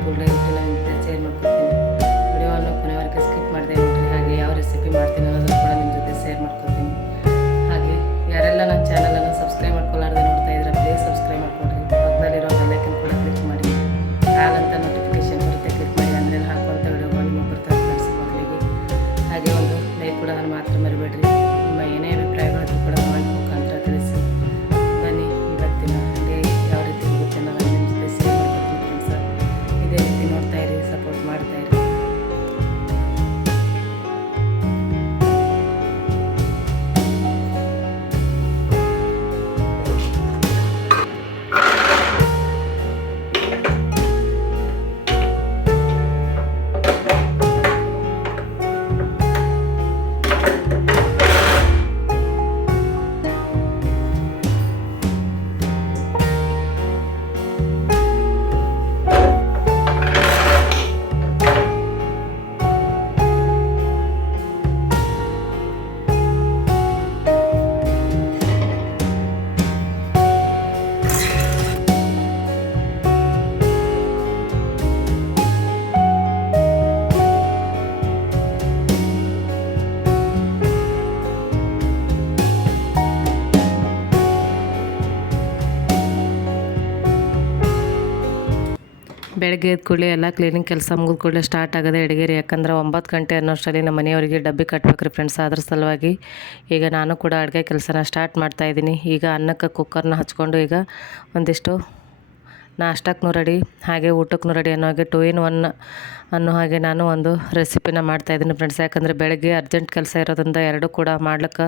ಏನೆಲ್ಲ ಆಗುತ್ತೆ ಬೆಳಗ್ಗೆ ಎದ್ದ ಕೂಡಲೇ ಎಲ್ಲ ಕ್ಲೀನಿಂಗ್ ಕೆಲಸ ಮುಗಿದ ಕೂಡಲೇ ಸ್ಟಾರ್ಟ್ ಆಗೋದೇ ಅಡಿಗೆರಿ. ಯಾಕಂದ್ರೆ ಒಂಬತ್ತು ಗಂಟೆ ಅನ್ನೋಷ್ಟರಲ್ಲಿ ನಮ್ಮ ಮನೆಯವರಿಗೆ ಡಬ್ಬಿ ಕಟ್ಬೇಕ್ರಿ ಫ್ರೆಂಡ್ಸ್ ಅದ್ರ ಸಲುವಾಗಿ ಈಗ ನಾನು ಕೂಡ ಅಡುಗೆ ಕೆಲಸನ ಸ್ಟಾರ್ಟ್ ಮಾಡ್ತಾ ಇದ್ದೀನಿ. ಈಗ ಅನ್ನಕ್ಕೆ ಕುಕ್ಕರ್ನ ಹಚ್ಕೊಂಡು ಈಗ ಒಂದಿಷ್ಟು ನಾಷ್ಟಕ್ಕೂ ರೆಡಿ, ಹಾಗೆ ಊಟಕ್ಕೂ ರೆಡಿ ಅನ್ನೋ ಹಾಗೆ ಟು ಇನ್ ಒನ್ ಅನ್ನೋ ಹಾಗೆ ನಾನು ಒಂದು ರೆಸಿಪಿನ ಮಾಡ್ತಾಯಿದ್ದೀನಿ ಫ್ರೆಂಡ್ಸ್ ಯಾಕಂದರೆ ಬೆಳಗ್ಗೆ ಅರ್ಜೆಂಟ್ ಕೆಲಸ ಇರೋದ್ರಿಂದ ಎರಡೂ ಕೂಡ ಮಾಡ್ಲಿಕ್ಕೆ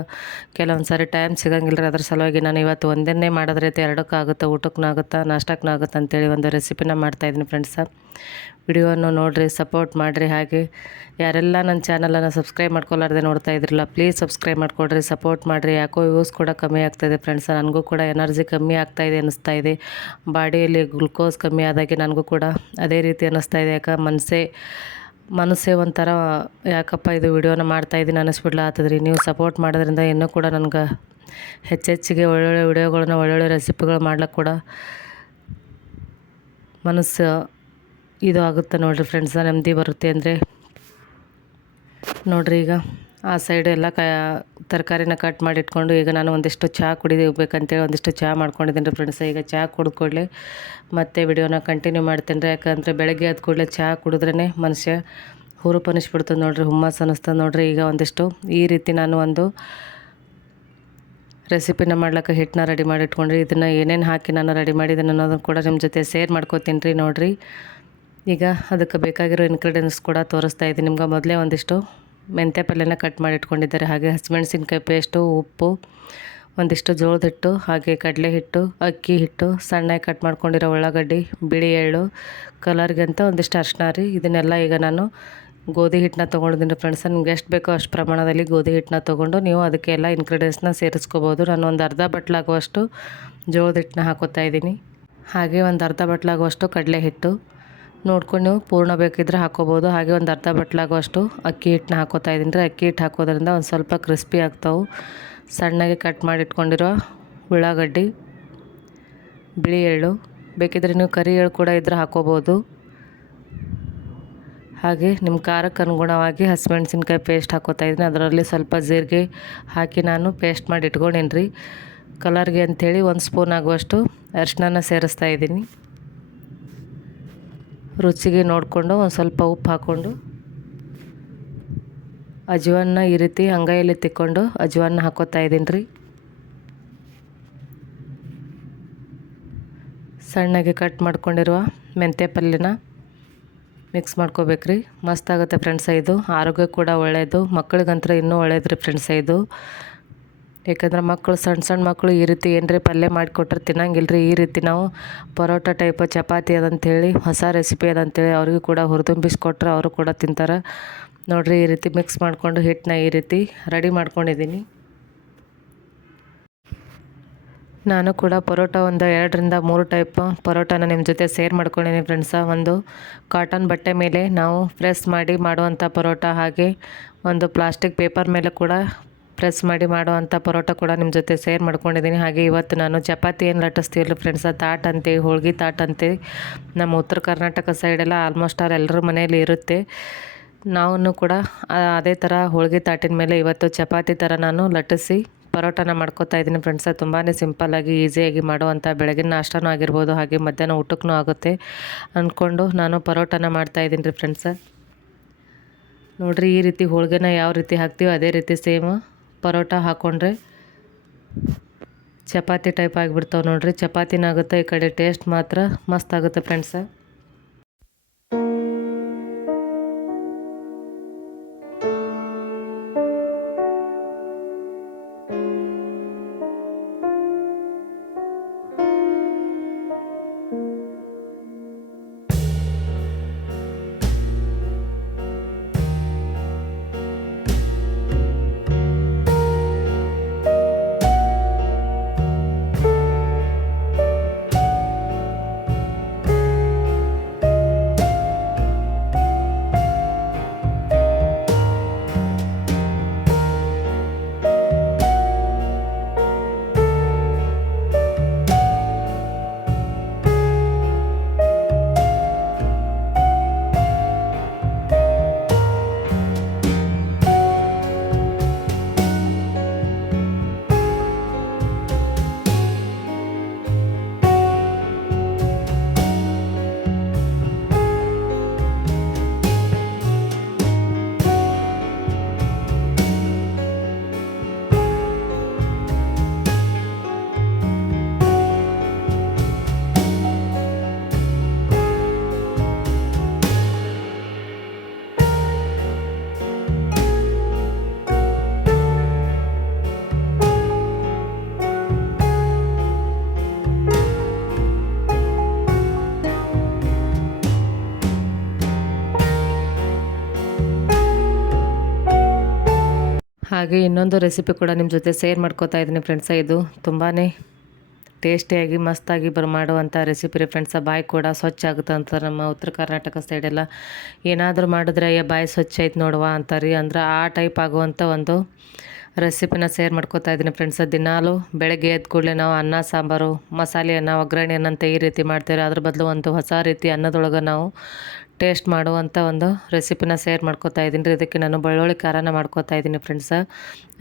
ಕೆಲವೊಂದು ಸಾರಿ ಟೈಮ್ ಸಿಗಂಗಿಲ್ಲ ರೀ ಅದ್ರ ಸಲುವಾಗಿ ನಾನು ಇವತ್ತು ಒಂದನ್ನೇ ಮಾಡೋದ್ರೈತೆ ಎರಡಕ್ಕೂ ಆಗುತ್ತೆ, ಊಟಕ್ಕೂ ಆಗುತ್ತಾ, ನಾಷ್ಟಕ್ಕೂ ಆಗುತ್ತೆ ಅಂತೇಳಿ ಒಂದು ರೆಸಿಪಿನ ಮಾಡ್ತಾಯಿದ್ದೀನಿ ಫ್ರೆಂಡ್ಸ ವಿಡಿಯೋವನ್ನು ನೋಡಿರಿ ಸಪೋರ್ಟ್ ಮಾಡಿರಿ ಹಾಗೆ. ಯಾರೆಲ್ಲ ನನ್ನ ಚಾನಲನ್ನು ಸಬ್ಸ್ಕ್ರೈಬ್ ಮಾಡ್ಕೊಲಾರ್ದೆ ನೋಡ್ತಾ ಇದ್ರಲ್ಲ ಪ್ಲೀಸ್ ಸಬ್ಸ್ಕ್ರೈಬ್ ಮಾಡ್ಕೊಡ್ರಿ ಸಪೋರ್ಟ್ ಮಾಡಿರಿ. ಯಾಕೋ ವ್ಯೂಸ್ ಕೂಡ ಕಮ್ಮಿ ಆಗ್ತಾಯಿದೆ ಫ್ರೆಂಡ್ಸ್ ನನಗೂ ಕೂಡ ಎನರ್ಜಿ ಕಮ್ಮಿ ಆಗ್ತಾ ಇದೆ ಅನ್ನಿಸ್ತಾ ಇದೆ. ಬಾಡಿಯಲ್ಲಿ ಗ್ಲುಕೋಸ್ ಕಮ್ಮಿ ಆದಾಗೆ ನನಗೂ ಕೂಡ ಅದೇ ರೀತಿ ಅನ್ನಿಸ್ತಾ ಇದೆ. ಯಾಕೆ ಮನಸ್ಸೇ ಮನಸ್ಸೇ ಒಂಥರ, ಯಾಕಪ್ಪ ಇದು ವಿಡಿಯೋನ ಮಾಡ್ತಾಯಿದ್ದೀನಿ ಅನ್ನಿಸ್ಬಿಡ್ಲ ಆಗ್ತದ್ರಿ. ನೀವು ಸಪೋರ್ಟ್ ಮಾಡೋದ್ರಿಂದ ಇನ್ನೂ ಕೂಡ ನನಗೆ ಹೆಚ್ಚೆಚ್ಚಿಗೆ ಒಳ್ಳೊಳ್ಳೆ ವಿಡಿಯೋಗಳನ್ನ ಒಳ್ಳೊಳ್ಳೆ ರೆಸಿಪಿಗಳು ಮಾಡ್ಲಿಕ್ಕೆ ಕೂಡ ಮನಸ್ಸು ಇದು ಆಗುತ್ತೆ ನೋಡಿರಿ ಫ್ರೆಂಡ್ಸ ನೆಮ್ಮದಿ ಬರುತ್ತೆ ಅಂದರೆ. ನೋಡಿರಿ ಈಗ ಆ ಸೈಡ್ ಎಲ್ಲ ಕ, ತರಕಾರಿನ ಕಟ್ ಮಾಡಿಟ್ಕೊಂಡು ಈಗ ನಾನು ಒಂದಿಷ್ಟು ಚಹಾ ಕುಡಿಬೇಕಂತೇಳಿ ಒಂದಿಷ್ಟು ಚಹಾ ಮಾಡ್ಕೊಂಡಿದ್ದೀನಿ ರೀ ಫ್ರೆಂಡ್ಸ್ ಈಗ ಚಹಾ ಕುಡಿದ ಕೂಡಲೇ ಮತ್ತೆ ವಿಡಿಯೋನ ಕಂಟಿನ್ಯೂ ಮಾಡ್ತೀನಿ ರೀ ಯಾಕಂದರೆ ಬೆಳಗ್ಗೆ ಆದ ಕೂಡಲೇ ಚಹಾ ಕುಡಿದ್ರೇ ಮನುಷ್ಯ ಹುರುಪು ಅನಿಸ್ಬಿಡ್ತದೆ ನೋಡಿರಿ, ಹುಮ್ಮಸ್ ಅನ್ನಿಸ್ತದೆ ನೋಡಿರಿ. ಈಗ ಒಂದಿಷ್ಟು ಈ ರೀತಿ ನಾನು ಒಂದು ರೆಸಿಪಿನ ಮಾಡ್ಲಿಕ್ಕೆ ಹಿಟ್ಟನ್ನ ರೆಡಿ ಮಾಡಿ ಇಟ್ಕೊಂಡ್ರಿ ಇದನ್ನು ಏನೇನು ಹಾಕಿ ನಾನು ರೆಡಿ ಮಾಡಿದ್ದೀನಿ ಅನ್ನೋದನ್ನು ಕೂಡ ನಿಮ್ಮ ಜೊತೆ ಶೇರ್ ಮಾಡ್ಕೋತೀನಿ ರೀ ನೋಡಿರಿ. ಈಗ ಅದಕ್ಕೆ ಬೇಕಾಗಿರೋ ಇನ್ಗ್ರೀಡಿಯೆಂಟ್ಸ್ ಕೂಡ ತೋರಿಸ್ತಾ ಇದ್ದೀನಿ. ನಿಮ್ಗೆ ಮೊದಲೇ ಒಂದಿಷ್ಟು ಮೆಂತ್ಯ ಪಲ್ಯನ ಕಟ್ ಮಾಡಿ ಇಟ್ಕೊಂಡಿದ್ದಾರೆ. ಹಾಗೆ ಹಸಿಮೆಣಸಿನ್ಕಾಯಿ ಪೇಸ್ಟು ಉಪ್ಪು, ಒಂದಿಷ್ಟು ಜೋಳದ ಹಿಟ್ಟು, ಹಾಗೆ ಕಡಲೆ ಹಿಟ್ಟು, ಅಕ್ಕಿ ಹಿಟ್ಟು, ಸಣ್ಣಗೆ ಕಟ್ ಮಾಡ್ಕೊಂಡಿರೋ ಉಳ್ಳಾಗಡ್ಡಿ, ಬಿಳಿ ಎಳ್ಳು ಕಲರ್ಗೆ ಅಂತ ಒಂದಿಷ್ಟು ಅರ್ಶಿನ ರೀ ಇದನ್ನೆಲ್ಲ ಈಗ ನಾನು ಗೋಧಿ ಹಿಟ್ಟನ್ನ ತೊಗೊಂಡಿದ್ದೀನಿ ಫ್ರೆಂಡ್ಸ್ ನಿಮ್ಗೆ ಎಷ್ಟು ಬೇಕೋ ಅಷ್ಟು ಪ್ರಮಾಣದಲ್ಲಿ ಗೋಧಿ ಹಿಟ್ಟನ್ನ ತೊಗೊಂಡು ನೀವು ಅದಕ್ಕೆ ಎಲ್ಲ ಇಂಗ್ರೀಡಿಯೆಂಟ್ಸ್ನ ಸೇರಿಸ್ಕೋಬೋದು. ನಾನು ಒಂದು ಅರ್ಧ ಬಟ್ಲಾಗುವಷ್ಟು ಜೋಳದ ಹಿಟ್ಟನ್ನ ಹಾಕೋತಾ ಇದ್ದೀನಿ. ಹಾಗೆ ಒಂದು ಅರ್ಧ ಬಟ್ಲಾಗುವಷ್ಟು ಕಡಲೆ ಹಿಟ್ಟು ನೋಡ್ಕೊಂಡು ನೀವು ಪೂರ್ಣ ಬೇಕಿದ್ರೆ ಹಾಕೋಬೋದು. ಹಾಗೆ ಒಂದು ಅರ್ಧ ಬಟ್ಲಾಗುವಷ್ಟು ಅಕ್ಕಿ ಹಿಟ್ಟನ್ನ ಹಾಕೋತಾ ಇದ್ದೀನಿ. ರೀ ಅಕ್ಕಿ ಹಿಟ್ಟು ಹಾಕೋದ್ರಿಂದ ಒಂದು ಸ್ವಲ್ಪ ಕ್ರಿಸ್ಪಿ ಆಗ್ತಾವೆ. ಸಣ್ಣಗೆ ಕಟ್ ಮಾಡಿ ಇಟ್ಕೊಂಡಿರೋ ಉಳ್ಳಾಗಡ್ಡಿ, ಬಿಳಿ ಎಳ್ಳು, ಬೇಕಿದ್ರೆ ನೀವು ಕರಿ ಎಳ್ಳು ಕೂಡ ಇದ್ರೆ ಹಾಕೋಬೋದು. ಹಾಗೆ ನಿಮ್ಮ ಖಾರಕ್ಕೆ ಅನುಗುಣವಾಗಿ ಹಸಿಮೆಣ್ಸಿನ್ಕಾಯಿ ಪೇಸ್ಟ್ ಹಾಕೋತಾ ಇದ್ದೀನಿ. ಅದರಲ್ಲಿ ಸ್ವಲ್ಪ ಜೀರಿಗೆ ಹಾಕಿ ನಾನು ಪೇಸ್ಟ್ ಮಾಡಿ ಇಟ್ಕೊಂಡೀನಿ ರೀ ಕಲರ್ಗೆ ಅಂಥೇಳಿ ಒಂದು ಸ್ಪೂನ್ ಆಗುವಷ್ಟು ಅರಿಶಿನ ಸೇರಿಸ್ತಾ ಇದ್ದೀನಿ. ರುಚಿಗೆ ನೋಡಿಕೊಂಡು ಒಂದು ಸ್ವಲ್ಪ ಉಪ್ಪು ಹಾಕ್ಕೊಂಡು ಅಜ್ವಾನ ಈ ರೀತಿ ಅಂಗೈಯಲ್ಲಿ ತಿಕ್ಕೊಂಡು ಅಜ್ವಾನ ಹಾಕೋತಾ ಇದ್ದೀನಿ ರೀ. ಸಣ್ಣಗೆ ಕಟ್ ಮಾಡ್ಕೊಂಡಿರುವ ಮೆಂತ್ಯ ಪಲ್ಯನ ಮಿಕ್ಸ್ ಮಾಡ್ಕೋಬೇಕ್ರಿ ಮಸ್ತ್ ಆಗುತ್ತೆ ಫ್ರೆಂಡ್ಸ, ಇದು ಆರೋಗ್ಯ ಕೂಡ ಒಳ್ಳೆಯದು ಮಕ್ಳಿಗಂತ್ರ ಇನ್ನೂ ಒಳ್ಳೇದು ರೀ ಫ್ರೆಂಡ್ಸ, ಇದು. ಯಾಕಂದ್ರೆ ಮಕ್ಕಳು ಸಣ್ಣ ಸಣ್ಣ ಮಕ್ಕಳು ಈ ರೀತಿ ಏನರೇ ಪಲ್ಯ ಮಾಡಿಕೊಟ್ರೆ ತಿನ್ನಂಗಿಲ್ಲ ರೀ ಈ ರೀತಿ ನಾವು ಪರೋಟ ಟೈಪ್ ಚಪಾತಿ ಅದಂಥೇಳಿ ಹೊಸ ರೆಸಿಪಿ ಅದಂಥೇಳಿ ಅವ್ರಿಗೂ ಕೂಡ ಹುರಿದುಂಬಿಸ್ಕೊಟ್ರೆ ಅವರು ಕೂಡ ತಿಂತಾರೆ. ನೋಡಿರಿ ಈ ರೀತಿ ಮಿಕ್ಸ್ ಮಾಡಿಕೊಂಡು ಹಿಟ್ಟನ್ನ ಈ ರೀತಿ ರೆಡಿ ಮಾಡ್ಕೊಂಡಿದ್ದೀನಿ ನಾನು ಕೂಡ ಪರೋಟ ಒಂದು ಎರಡರಿಂದ ಮೂರು ಟೈಪ್ ಪರೋಟಾನ ನಿಮ್ಮ ಜೊತೆ ಸೇರ್ ಮಾಡ್ಕೊಂಡಿದ್ದೀನಿ ಫ್ರೆಂಡ್ಸ ಒಂದು ಕಾಟನ್ ಬಟ್ಟೆ ಮೇಲೆ ನಾವು ಪ್ರೆಸ್ ಮಾಡಿ ಮಾಡುವಂಥ ಪರೋಟ ಹಾಗೆ ಒಂದು ಪ್ಲಾಸ್ಟಿಕ್ ಪೇಪರ್ ಮೇಲೆ ಕೂಡ ಪ್ರೆಸ್ ಮಾಡಿ ಮಾಡುವಂಥ ಪರೋಟ ಕೂಡ ನಿಮ್ಮ ಜೊತೆ ಶೇರ್ ಮಾಡ್ಕೊಂಡಿದ್ದೀನಿ. ಹಾಗೆ ಇವತ್ತು ನಾನು ಚಪಾತಿ ಏನು ಲಟ್ಟಿಸ್ತೀವಲ್ಲ ಫ್ರೆಂಡ್ಸ್ ಆ ತಾಟ್ ಅಂತೆ, ಹೋಳ್ಗೆ ತಾಟ್ ಅಂತೆ. ನಮ್ಮ ಉತ್ತರ ಕರ್ನಾಟಕ ಸೈಡೆಲ್ಲ ಆಲ್ಮೋಸ್ಟ್ ಆಲ್ ಎಲ್ಲರ ಮನೆಯಲ್ಲಿ ಇರುತ್ತೆ. ನಾವು ಕೂಡ ಅದೇ ಥರ ಹೋಳಿಗೆ ತಾಟಿನ ಮೇಲೆ ಇವತ್ತು ಚಪಾತಿ ಥರ ನಾನು ಲಟ್ಟಿಸಿ ಪರೋಟನ ಮಾಡ್ಕೋತಾ ಇದ್ದೀನಿ ಫ್ರೆಂಡ್ಸ ತುಂಬಾ ಸಿಂಪಲ್ಲಾಗಿ ಈಸಿಯಾಗಿ ಮಾಡುವಂಥ ಬೆಳಗಿನ ನಾಷ್ಟನೂ ಆಗಿರ್ಬೋದು, ಹಾಗೆ ಮಧ್ಯಾಹ್ನ ಊಟಕ್ಕೂ ಆಗುತ್ತೆ ಅಂದ್ಕೊಂಡು ನಾನು ಪರೋಟನ ಮಾಡ್ತಾ ಇದ್ದೀನಿ ರೀ ಫ್ರೆಂಡ್ಸ ನೋಡಿರಿ ಈ ರೀತಿ ಹೋಳಿಗೆನ ಯಾವ ರೀತಿ ಹಾಕ್ತೀವೋ ಅದೇ ರೀತಿ ಸೇಮ್ ಪರೋಟ ಹಾಕ್ಕೊಂಡ್ರೆ ಚಪಾತಿ ಟೈಪ್ ಆಗಿಬಿಡ್ತಾವೆ ನೋಡಿರಿ. ಚಪಾತಿನಾಗುತ್ತೆ ಈ ಕಡೆ ಟೇಸ್ಟ್ ಮಾತ್ರ ಮಸ್ತ್ ಆಗುತ್ತೆ ಫ್ರೆಂಡ್ಸ ಹಾಗೆ ಇನ್ನೊಂದು ರೆಸಿಪಿ ಕೂಡ ನಿಮ್ಮ ಜೊತೆ ಶೇರ್ ಮಾಡ್ಕೋತಾ ಇದ್ದೀನಿ ಫ್ರೆಂಡ್ಸ ಇದು ತುಂಬಾ ಟೇಸ್ಟಿಯಾಗಿ ಮಸ್ತಾಗಿ ಬರ್ ಮಾಡುವಂಥ ರೆಸಿಪಿ ರೀ ಫ್ರೆಂಡ್ಸ ಬಾಯಿ ಕೂಡ ಸ್ವಚ್ಛ ಆಗುತ್ತೆ ಅಂತ ನಮ್ಮ ಉತ್ತರ ಕರ್ನಾಟಕ ಸೈಡೆಲ್ಲ ಏನಾದರೂ ಮಾಡಿದ್ರೆ, ಅಯ್ಯ, ಬಾಯಿ ಸ್ವಚ್ಛ ಐತೆ ನೋಡುವ ರೀ. ಅಂದ್ರೆ ಆ ಟೈಪ್ ಆಗುವಂಥ ಒಂದು ರೆಸಿಪಿನ ಶೇರ್ ಮಾಡ್ಕೋತಾ ಇದ್ದೀನಿ ಫ್ರೆಂಡ್ಸ ದಿನಾಲು ಬೆಳಗ್ಗೆ ಎದ್ದ ಕೂಡಲೇ ನಾವು ಅನ್ನ, ಸಾಂಬಾರು, ಮಸಾಲೆ ಅನ್ನ ಒಗ್ಗರಣೆ ಅನ್ನಂತ ಈ ರೀತಿ ಮಾಡ್ತೇವೆ ಅದ್ರ ಬದಲು ಒಂದು ಹೊಸ ರೀತಿ ಅನ್ನದೊಳಗೆ ನಾವು ಟೇಸ್ಟ್ ಮಾಡುವಂಥ ಒಂದು ರೆಸಿಪಿನ ಶೇರ್ ಮಾಡ್ಕೋತಾ ಇದ್ದೀನಿ ರೀ. ಇದಕ್ಕೆ ನಾನು ಬೆಳ್ಳುಳ್ಳಿ ಖಾರನ ಮಾಡ್ಕೋತಾ ಇದ್ದೀನಿ ಫ್ರೆಂಡ್ಸ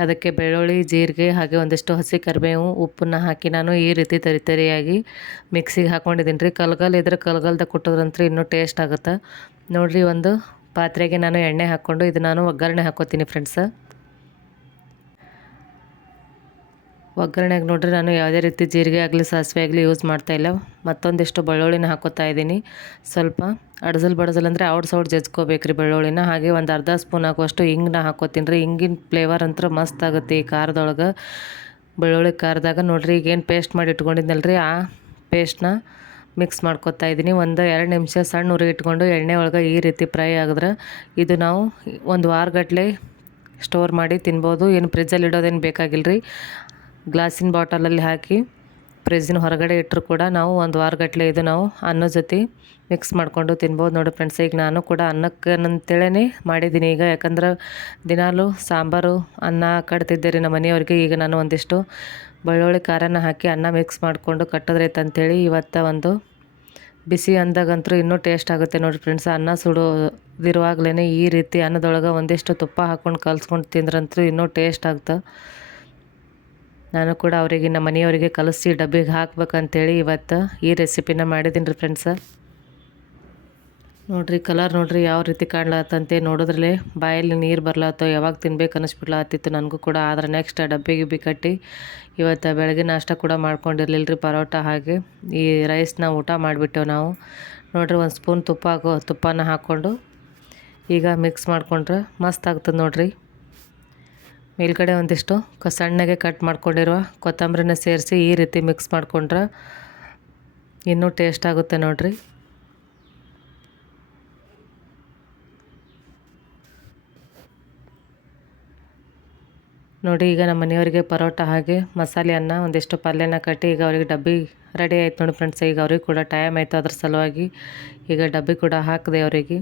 ಅದಕ್ಕೆ ಬೆಳ್ಳುಳ್ಳಿ, ಜೀರಿಗೆ ಹಾಗೆ ಒಂದಿಷ್ಟು ಹಸಿ ಕರಿಬೇವು, ಉಪ್ಪನ್ನ ಹಾಕಿ ನಾನು ಈ ರೀತಿ ತರಿ ತರಿಯಾಗಿ ಮಿಕ್ಸಿಗೆ ಹಾಕ್ಕೊಂಡಿದ್ದೀನಿ ರೀ. ಕಲ್ಗಲ್ ಇದ್ರೆ ಕಲ್ಗಲ್ದ ಕುಟ್ಟೋದ್ರಂತೂ ಇನ್ನೂ ಟೇಸ್ಟ್ ಆಗುತ್ತೆ. ನೋಡಿರಿ ಒಂದು ಪಾತ್ರೆಗೆ ನಾನು ಎಣ್ಣೆ ಹಾಕ್ಕೊಂಡು ಇದು ನಾನು ಒಗ್ಗರಣೆ ಹಾಕ್ಕೋತೀನಿ ಫ್ರೆಂಡ್ಸ ಒಗ್ಗರಣೆಗೆ ನೋಡ್ರಿ, ನಾನು ಯಾವುದೇ ರೀತಿ ಜೀರಿಗೆ ಆಗಲಿ, ಸಾಸಿವೆ ಆಗಲಿ ಯೂಸ್ ಮಾಡ್ತಾ ಇಲ್ಲ. ಮತ್ತೊಂದಿಷ್ಟು ಬೆಳ್ಳುಳ್ಳಿನ ಹಾಕೋತಾ ಇದ್ದೀನಿ ಸ್ವಲ್ಪ ಅಡಸಲ್ ಬಡಸಲ್ ಅಂದರೆ ಔಟ್ ಸೌಡ್ ಜಜ್ಕೋಬೇಕ್ರಿ ಬೆಳ್ಳುಳ್ಳಿನ. ಹಾಗೆ ಒಂದು ಅರ್ಧ ಸ್ಪೂನ್ ಹಾಕುವಷ್ಟು ಹಿಂಗನ್ನ ಹಾಕೋತೀನಿ ರೀ. ಹಿಂಗಿನ ಫ್ಲೇವರ್ ಅಂತ ಮಸ್ತ್ ಆಗುತ್ತೆ ಈ ಖಾರದೊಳಗೆ. ಬೆಳ್ಳುಳ್ಳಿ ಖಾರದಾಗ ನೋಡ್ರಿ ಈಗೇನು ಪೇಸ್ಟ್ ಮಾಡಿ ಇಟ್ಕೊಂಡಿದ್ನಲ್ರಿ, ಆ ಪೇಸ್ಟ್ನ ಮಿಕ್ಸ್ ಮಾಡ್ಕೊತಾ ಇದ್ದೀನಿ ಒಂದು ಎರಡು ನಿಮಿಷ ಸಣ್ಣ ಉರಿ ಇಟ್ಕೊಂಡು ಎಣ್ಣೆ ಒಳಗೆ ಈ ರೀತಿ ಫ್ರೈ ಆಗಿದ್ರೆ ಇದು ನಾವು ಒಂದು ವಾರಗಟ್ಟಲೆ ಸ್ಟೋರ್ ಮಾಡಿ ತಿನ್ಬೋದು. ಏನು ಫ್ರಿಜ್ಜಲ್ಲಿ ಇಡೋದೇನು ಬೇಕಾಗಿಲ್ಲ ರೀ ಗ್ಲಾಸಿನ ಬಾಟಲಲ್ಲಿ ಹಾಕಿ ಫ್ರಿಜ್ಜಿನ ಹೊರಗಡೆ ಇಟ್ಟರು ಕೂಡ ನಾವು ಒಂದು ವಾರಗಟ್ಟಲೆ ಇದು ನಾವು ಅನ್ನ ಜೊತೆ ಮಿಕ್ಸ್ ಮಾಡಿಕೊಂಡು ತಿನ್ಬೋದು. ನೋಡಿ ಫ್ರೆಂಡ್ಸ್ ಈಗ ನಾನು ಕೂಡ ಅನ್ನಕ್ಕೆ ಅಂತೇಳೇ ಮಾಡಿದ್ದೀನಿ. ಈಗ ಯಾಕಂದ್ರೆ ದಿನಾಲು ಸಾಂಬಾರು, ಅನ್ನ ಕಟ್ತಿದ್ದೆ ರೀ ನಮ್ಮ ಮನೆಯವ್ರಿಗೆ. ಈಗ ನಾನು ಒಂದಿಷ್ಟು ಬೆಳ್ಳುಳ್ಳಿ ಖಾರನ ಹಾಕಿ ಅನ್ನ ಮಿಕ್ಸ್ ಮಾಡಿಕೊಂಡು ಕಟ್ಟಿದ್ರೈತೆ ಅಂತೇಳಿ ಇವತ್ತು ಒಂದು ಬಿಸಿ ಅಂದಾಗಂತೂ ಇನ್ನೂ ಟೇಸ್ಟ್ ಆಗುತ್ತೆ. ನೋಡಿ ಫ್ರೆಂಡ್ಸ್ ಅನ್ನ ಸುಡೋದಿರುವಾಗಲೇ ಈ ರೀತಿ ಅನ್ನದೊಳಗೆ ಒಂದಿಷ್ಟು ತುಪ್ಪ ಹಾಕ್ಕೊಂಡು ಕಲ್ಸ್ಕೊಂಡು ತಿಂದ್ರಂತೂ ಇನ್ನೂ ಟೇಸ್ಟ್ ಆಗ್ತಾ ನಾನು ಕೂಡ ಅವರಿಗೆ, ನಮ್ಮ ಮನೆಯವರಿಗೆ ಕಲಿಸಿ ಡಬ್ಬಿಗೆ ಹಾಕ್ಬೇಕಂತೇಳಿ ಇವತ್ತು ಈ ರೆಸಿಪಿನ ಮಾಡಿದ್ದೀನಿ ರೀ ಫ್ರೆಂಡ್ಸ ನೋಡಿರಿ ಕಲರ್ ನೋಡಿರಿ ಯಾವ ರೀತಿ ಕಾಣ್ಲತ್ತಂತೆ ನೋಡಿದ್ರಲ್ಲೇ. ಬಾಯಲ್ಲಿ ನೀರು ಬರ್ಲಾತ್ತೋ ಯಾವಾಗ ತಿನ್ಬೇಕು ಅನಿಸ್ಬಿಡ್ಲಾತಿತ್ತು ನನಗೂ ಕೂಡ. ಆದರೆ ನೆಕ್ಸ್ಟ್ ಡಬ್ಬಿ ಗಿಬ್ಬಿ ಕಟ್ಟಿ ಇವತ್ತು ಬೆಳಗ್ಗೆ ನಾಷ್ಟ ಕೂಡ ಮಾಡ್ಕೊಂಡಿರ್ಲಿಲ್ಲ ರೀ ಪರೋಟ ಹಾಗೆ. ಈ ರೈಸ್ನ ಊಟ ಮಾಡಿಬಿಟ್ಟೆವು ನಾವು. ನೋಡಿರಿ, ಒಂದು ಸ್ಪೂನ್ ತುಪ್ಪ ಹಾಕೋ ತುಪ್ಪನ ಹಾಕ್ಕೊಂಡು ಈಗ ಮಿಕ್ಸ್ ಮಾಡ್ಕೊಂಡ್ರೆ ಮಸ್ತ್ ಆಗ್ತದೆ ನೋಡ್ರಿ. ಮೇಲ್ಗಡೆ ಒಂದಿಷ್ಟು ಕ ಸಣ್ಣಗೆ ಕಟ್ ಮಾಡ್ಕೊಂಡಿರುವ ಕೊತ್ತಂಬರಿನ ಸೇರಿಸಿ ಈ ರೀತಿ ಮಿಕ್ಸ್ ಮಾಡಿಕೊಂಡ್ರೆ ಇನ್ನೂ ಟೇಸ್ಟ್ ಆಗುತ್ತೆ ನೋಡ್ರಿ. ನೋಡಿ ಈಗ ನಮ್ಮ ಮನೆಯವರಿಗೆ ಪರೋಟ ಹಾಗೆ ಮಸಾಲೆ ಅನ್ನ ಒಂದಿಷ್ಟು ಪಲ್ಯನ ಕಟ್ಟಿ ಈಗ ಅವರಿಗೆ ಡಬ್ಬಿ ರೆಡಿ ಆಯ್ತು ನೋಡಿ ಫ್ರೆಂಡ್ಸ್ ಈಗ ಅವ್ರಿಗೆ ಕೂಡ ಟೈಮ್ ಆಯಿತು ಅದ್ರ ಸಲುವಾಗಿ ಈಗ ಡಬ್ಬಿ ಕೂಡ ಹಾಕಿದೆ ಅವರಿಗೆ.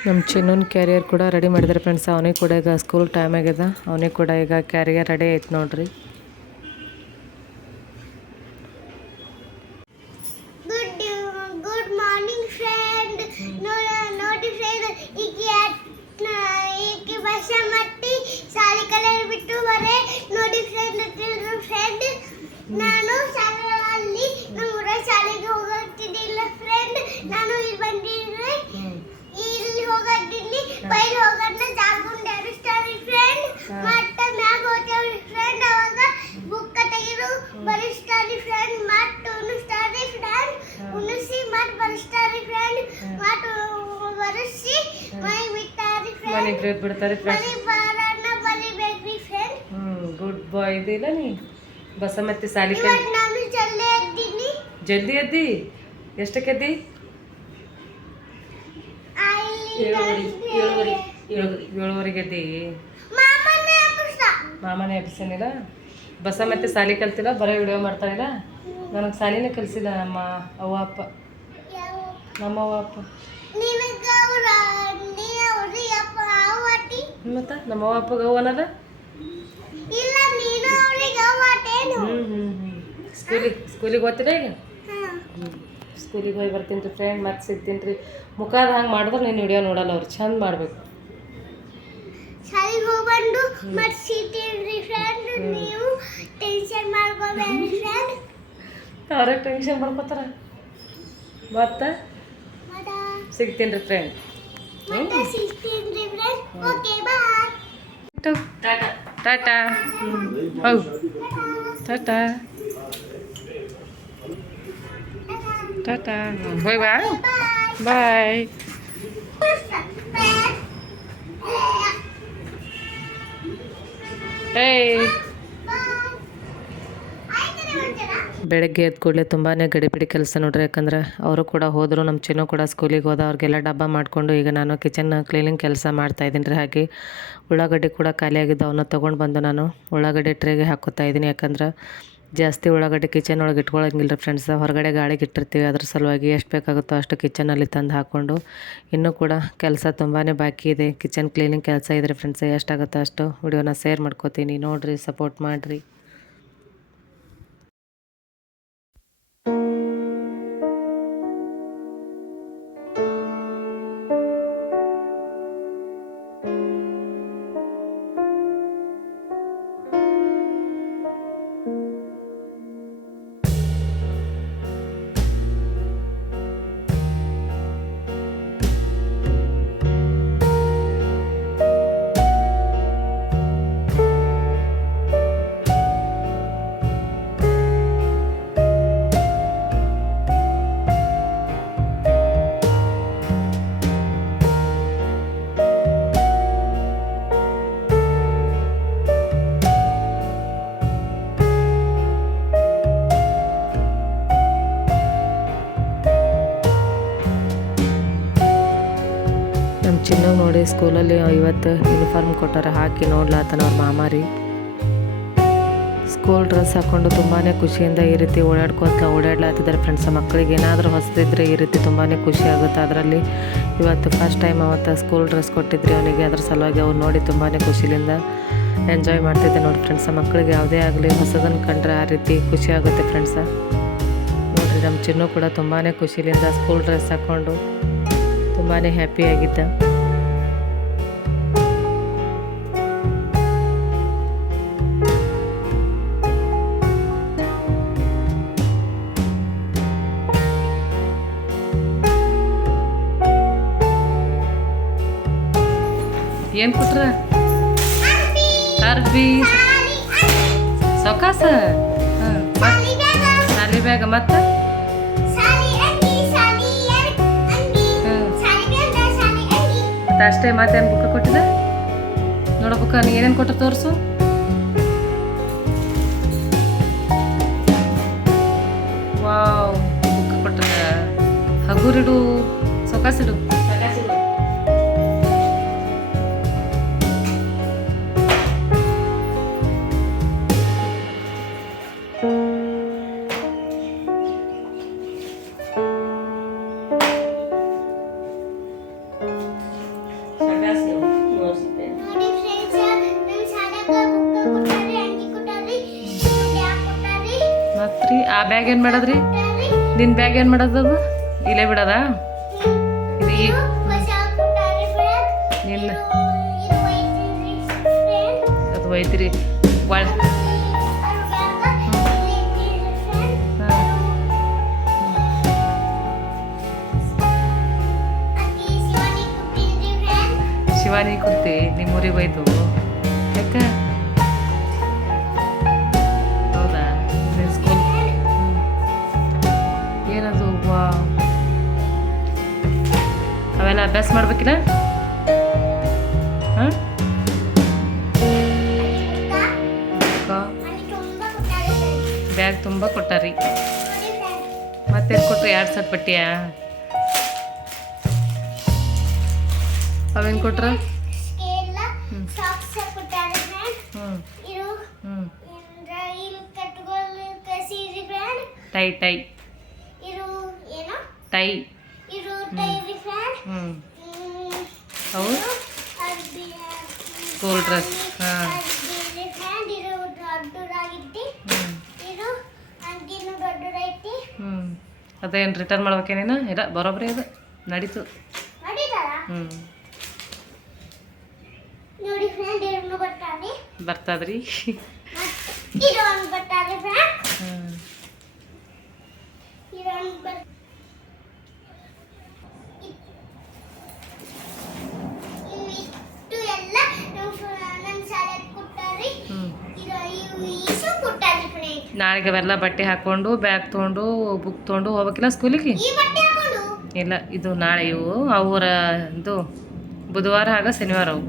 ನಮ್ಮ ಚಿನ್ನೂನ್ ಕ್ಯಾರಿಯರ್ ಕೂಡ ರೆಡಿ ಮಾಡಿದ್ದಾರೆ ಫ್ರೆಂಡ್ಸ್ ಅವನಿಗೆ ಕೂಡ ಈಗ ಸ್ಕೂಲ್ ಟೈಮ್ ಆಗ್ಯದ. ಅವನಿಗೆ ಕೂಡ ಈಗ ಕ್ಯಾರಿಯರ್ ರೆಡಿ ಐತೆ ನೋಡ್ರಿ ಗುಡ್ ಗುಡ್ ಮಾರ್ನಿಂಗ್ ಫ್ರೆಂಡ್ ನೋಡಿ ಫ್ರೆಂಡ್ ಈಗ ಈಗ ಭಾಷೆ ಮಟ್ಟಿ ಶಾಲೆ ಕಲರ್ ಬಿಟ್ಟು ಬರೇ ನೋಡಿ ಫ್ರೆಂಡ್ ಫ್ರೆಂಡ್ ನಾನು ಶಾಲೆಯಲ್ಲಿ ನಮ್ಮೂರ ಶಾಲೆಗೆ ಹೋಗುತ್ತಿದ್ದಿಲ್ಲ ಫ್ರೆಂಡ್ ನಾನು ಇಲ್ಲಿ ಬಂದಿದ್ರೆ ಇಲ್ಲಿ ಹೋಗತ್ತಿದ್ನಿ ಬೈಲ್ ಹೋಗೋದನ್ನ ಜಾಗುಂಡೆ ಅನಿಸ್ತಾರೆ ಫ್ರೆಂಡ್ ಮತ್ತೆ ಮ್ಯಾಗ ಹೋಗ್ತೇವ್ರಿ ಫ್ರೆಂಡ್ ಅವಾಗ ಬುಕ್ಕ ತೆಗೆದು ಬರಿಸ್ತಾರೆ ಫ್ರೆಂಡ್ ಮತ್ತೆ ಉಣಿಸ್ತಾರೆ ಫ್ರೆಂಡ್ ಉಣಿಸಿ ಮತ್ತೆ ಬರಿಸ್ತಾರೆ ಫ್ರೆಂಡ್ ಮತ್ತೆ ಬರಿಸಿ ಮೈ ಮನೆಗೆ ಗ್ರೇಟ್ ಬಿಡ್ತಾರೆ ಹ್ಞೂ ಗುಡ್ ಬಾಯ್ ಇದಿಲ್ಲ ನೀ? ಬಸ ಮತ್ತೆ ಸಾಲಿ ಜಲ್ದಿ ಎದ್ದಿ? ಎಷ್ಟಕ್ಕೆ ಎದ್ದಿ? ಏಳುವರೆಗೆ ಎದ್ದಿ? ಮಾಮನ ಎಬ್ಸೇನಿಲ್ಲ ಬಸ ಮತ್ತೆ ಸಾಲಿ ಕಲ್ತಿಲ್ಲ ಬರೋ ವಿಡಿಯೋ ಮಾಡ್ತಾಯಿಲ್ಲ ನನಗೆ ಸಾಲಿನೇ ಕಲಿಸಿಲ್ಲ ನಮ್ಮ ಅವ್ವ ಅಪ್ಪ. ನಮ್ಮ ಅವ್ವ ಅಪ್ಪ ನಿನಗ ಅವ್ರ ನೀ ಅವ್ರಿ ಅಪ್ಪ ಅವಟಿ ಮತ್ತು? ನಮ್ಮ ಅವ್ವ ಅಪ್ಪಗೆ ಅವಟೇನು ಹ್ಞೂ ಹ್ಞೂ ಹ್ಞೂ ಸ್ಕೂಲಿಗೆ ಸ್ಕೂಲಿಗೆ ಓದ್ತೀರಾ ಈಗ? ಸ್ಕೂಲಿಗೆ ಹೋಗಿ ಬರ್ತೀನಿ ರೀ ಫ್ರೆಂಡ್ ಮತ್ತೆ ಸಿಗ್ತೀನಿ ರೀ. ಮುಖದ ಹಂಗೆ ಮಾಡಿದ್ರೆ ನೀನು ವಿಡಿಯೋ ನೋಡಲ್ಲ ಅವ್ರು ಚಂದ ಮಾಡಬೇಕು. ಶಾಲೆಗೆ ಹೋಗ್ಬಂದು ಮತ್ತೆ ಸಿಗ್ತೀನ್ರಿ ಫ್ರೆಂಡ್ ನೀವು ಟೆನ್ಷನ್ ಮಾಡ್ಕೋಬೇಡ್ರಿ ಫ್ರೆಂಡ್ ಅವ್ರಿಗೆ ಟೆನ್ಷನ್ ಮಾಡ್ಕೋತಾರ? ಮತ್ತೆ? ಸಿಗ್ತೀನಿ ರೀ ಫ್ರೆಂಡ್ ಮತ್ತೆ ಸಿಗ್ತೀನ್ರಿ ಫ್ರೆಂಡ್ ಓಕೆ ಬಾಯ್ ಟಾಟಾ ಹೌದು ಟಾಟಾ ಬೆಳಗ್ಗೆ ಎದ್ದ ಕೂಡಲೇ ತುಂಬಾ ಗಡಿಬಿಡಿ ಕೆಲಸ ನೋಡ್ರಿ, ಯಾಕಂದ್ರೆ ಅವರು ಕೂಡ ಹೋದರು ನಮ್ಮ ಚಿನ್ನು ಕೂಡ ಸ್ಕೂಲಿಗೆ ಹೋದ, ಅವ್ರಿಗೆಲ್ಲ ಡಬ್ಬ ಮಾಡಿಕೊಂಡು ಈಗ ನಾನು ಕಿಚನ್ ಕ್ಲೀನಿಂಗ್ ಕೆಲಸ ಮಾಡ್ತಾ ಇದ್ದೀನಿ ರೀ. ಹಾಗೆ ಉಳ್ಳಾಗಡ್ಡಿ ಕೂಡ ಖಾಲಿಯಾಗಿದ್ದು ಅವನ್ನ ತೊಗೊಂಡು ಬಂದು ನಾನು ಉಳ್ಳಾಗಡ್ಡೆ ಟ್ರೇಗೆ ಹಾಕೋತಾ ಇದ್ದೀನಿ. ಯಾಕಂದ್ರೆ ಜಾಸ್ತಿ ಉಳ್ಳಾಗಡ್ಡೆ ಕಿಚನ್ ಒಳಗೆ ಇಟ್ಕೊಳ್ಳೋಂಗಿಲ್ಲ ರೀ ಫ್ರೆಂಡ್ಸ್. ಹೊರಗಡೆ ಗಾಳಿಗೆ ಇಟ್ಟಿರ್ತೀವಿ, ಅದ್ರ ಸಲುವಾಗಿ ಎಷ್ಟು ಬೇಕಾಗುತ್ತೋ ಅಷ್ಟು ಕಿಚನಲ್ಲಿ ತಂದು ಹಾಕ್ಕೊಂಡು ಇನ್ನೂ ಕೂಡ ಕೆಲಸ ತುಂಬಾ ಬಾಕಿ ಇದೆ. ಕಿಚನ್ ಕ್ಲೀನಿಂಗ್ ಕೆಲಸ ಇದ್ರೆ ಫ್ರೆಂಡ್ಸ್ ಎಷ್ಟಾಗುತ್ತೋ ಅಷ್ಟು ವಿಡಿಯೋನ ಶೇರ್ ಮಾಡ್ಕೋತೀನಿ. ನೋಡಿರಿ, ಸಪೋರ್ಟ್ ಮಾಡಿರಿ. ಸ್ಕೂಲಲ್ಲಿ ಇವತ್ತು ಯೂನಿಫಾರ್ಮ್ ಕೊಟ್ಟಾರೆ ಹಾಕಿ ನೋಡ್ಲಾತನ ಅವ್ರ ಮಾಮಾರಿ. ಸ್ಕೂಲ್ ಡ್ರೆಸ್ ಹಾಕ್ಕೊಂಡು ತುಂಬಾ ಖುಷಿಯಿಂದ ಈ ರೀತಿ ಓಡಾಡ್ಕೊತ ಓಡಾಡ್ಲಾತಿದ್ದಾರೆ ಫ್ರೆಂಡ್ಸ್ ಮಕ್ಕಳಿಗೆ ಏನಾದರೂ ಹೊಸದಿದ್ರೆ ಈ ರೀತಿ ತುಂಬಾ ಖುಷಿ ಆಗುತ್ತೆ. ಅದರಲ್ಲಿ ಇವತ್ತು ಫಸ್ಟ್ ಟೈಮ್ ಅವತ್ತು ಸ್ಕೂಲ್ ಡ್ರೆಸ್ ಕೊಟ್ಟಿದ್ರಿ ಅವನಿಗೆ ಅದ್ರ ಸಲುವಾಗಿ ಅವ್ರು ನೋಡಿ ತುಂಬಾ ಖುಷಿಲಿಂದ ಎಂಜಾಯ್ ಮಾಡ್ತಿದ್ದೆ ನೋಡಿ ಫ್ರೆಂಡ್ಸ್ ಮಕ್ಕಳಿಗೆ ಯಾವುದೇ ಆಗಲಿ ಹೊಸದನ್ನು ಕಂಡ್ರೆ ಆ ರೀತಿ ಖುಷಿ ಆಗುತ್ತೆ ಫ್ರೆಂಡ್ಸ ನೋಡಿರಿ ನಮ್ಮ ಚಿನ್ನು ಕೂಡ ತುಂಬಾ ಖುಷಿಲಿಂದ ಸ್ಕೂಲ್ ಡ್ರೆಸ್ ಹಾಕ್ಕೊಂಡು ತುಂಬಾ ಹ್ಯಾಪಿಯಾಗಿದ್ದ ಏನು ಕೊಟ್ರ? ಅರ್ಬಿ. ಸೊಕಾಸ ಸಾಲಿ. ಬ್ಯಾಗ. ಮತ್ತೆ? ಅಷ್ಟೇ ಮತ್ತೇನು ಬುಕ್ಕ ಬುಕ್ ನೋಡೋ ಬುಕ್ಕ ನೀ ಏನೇನು ಕೊಟ್ಟ ತೋರಿಸು? ವಾವ್ ಬುಕ್ ಕೊಟ್ಟದ. ಹಗುರಿಡು ಸೊಕಾಸಿಡು ಬ್ಯಾಗ್ ಏನು ಮಾಡೋದ್ರಿ? ನಿನ್ನ ಬ್ಯಾಗ್ ಏನು ಮಾಡೋದದು? ಇಲ್ಲೇ ಬಿಡೋದಾ? ಇದು ಈಗ ನಿನ್ನ ಅದು ಒಯ್ತಿರಿ. ಒಳ ಶಿವಾನಿ ಕುರ್ತಿ ನಿಮ್ಮೂರಿಗೆ ಹೋಯ್ತು ಯಾಕ? ಅವೆಲ್ಲ ಅಭ್ಯಾಸ ಮಾಡ್ಬೇಕಿಲ್ಲ? ಹಾಂ? ಬ್ಯಾಗ್ ತುಂಬ ಕೊಟ್ಟಾರಿ. ಮತ್ತೆ ಕೊಟ್ಟರು ಎರಡು ಸಾವಿರ ಬಟ್ಟೆಯಾ ಅವೇನು ಕೊಟ್ರ? Tie tie. ಟೈ. ಹ್ಞೂ ಅವು ಸ್ಕೂಲ್ ಡ್ರೆಸ್ ಹಾಂ. ಹ್ಞೂ ಅದೇನು ರಿಟರ್ನ್ ಮಾಡ್ಬೇಕೇನೇನು ಇಲ್ಲ ಬರೋಬ್ರಿ ಅದು. ನಡೀತು. ಹ್ಞೂ ಬರ್ತದ್ರಿ ಇದು ಒಂದು ಬರ್ತಾನೆ ಫ್ರೆಂಡ್ ಹ್ಞೂ ಇದೊಂದು ಬರ್ ಇವಿಷ್ಟು ಎಲ್ಲ ನಮ್ಮ ನಮ್ಮ ಶಾಲೆಗೆ ಕೊಟ್ಟಾರಿ ಹ್ಞೂ ಇದು ಇವು ಈಸು ಕೊಟ್ಟಾರಿ ನಾಳೆಗೆ ಅವೆಲ್ಲ ಬಟ್ಟೆ ಹಾಕ್ಕೊಂಡು ಬ್ಯಾಗ್ ತೊಗೊಂಡು ಬುಕ್ ತೊಗೊಂಡು ಹೋಗ್ಬೇಕಿಲ್ಲ ಸ್ಕೂಲಿಗೆ ಇಲ್ಲ ಇದು ನಾಳೆ ಇವು ಅವರ ಇದು ಬುಧವಾರ ಆಗ ಶನಿವಾರ ಅವು